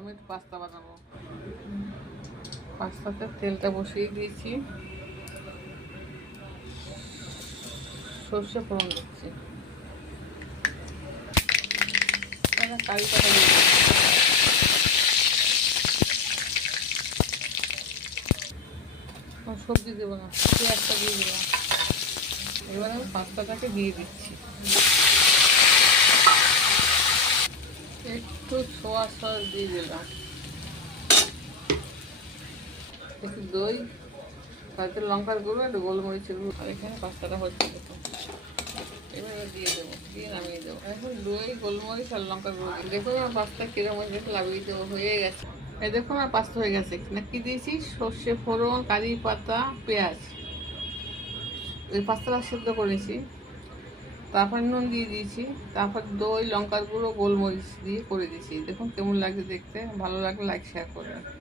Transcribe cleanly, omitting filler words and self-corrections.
আমি একটু পাস্তা বানাবো। পাস্তাতে তেলটা বসিয়ে দিয়েছি, সর্ষে ফোড়ন দিচ্ছি, কারি পাতা দিয়ে সবজি দেবো না, পেঁয়াজটা দিয়ে দিলাম। এবার আমি পাস্তাটাকে দিয়ে দিচ্ছি, একটু সোয়া সস দিয়ে দিলাম, একটু দই, হয়তো লঙ্কার গুঁড়ো, একটু গোলমরিচের গুঁড়ো। আর এখানে পাস্তাটা হচ্ছে দেখুন, এভাবে দিয়ে দেবো, দিয়ে নামিয়ে দেবো। এখন দই, গোলমরিচ আর লঙ্কার গুঁড়ো দিই। দেখুন আমার পাস্তা কিরকম হয়েছে, লাগিয়ে দেবো, হয়ে গেছে। এই দেখুন আমার পাস্তা হয়ে গেছে। না কি দিয়েছি, সর্ষে ফোড়ন, কারি পাতা, পেঁয়াজ, ওই পাস্তাটা সেদ্ধ করেছি, তারপর নুন দিয়ে দিয়েছি, তারপর দই, লঙ্কার গুঁড়ো, গোলমরিচ দিয়ে করে দিয়েছি। দেখুন কেমন লাগছে দেখতে, ভালো লাগলে লাইক শেয়ার করবেন।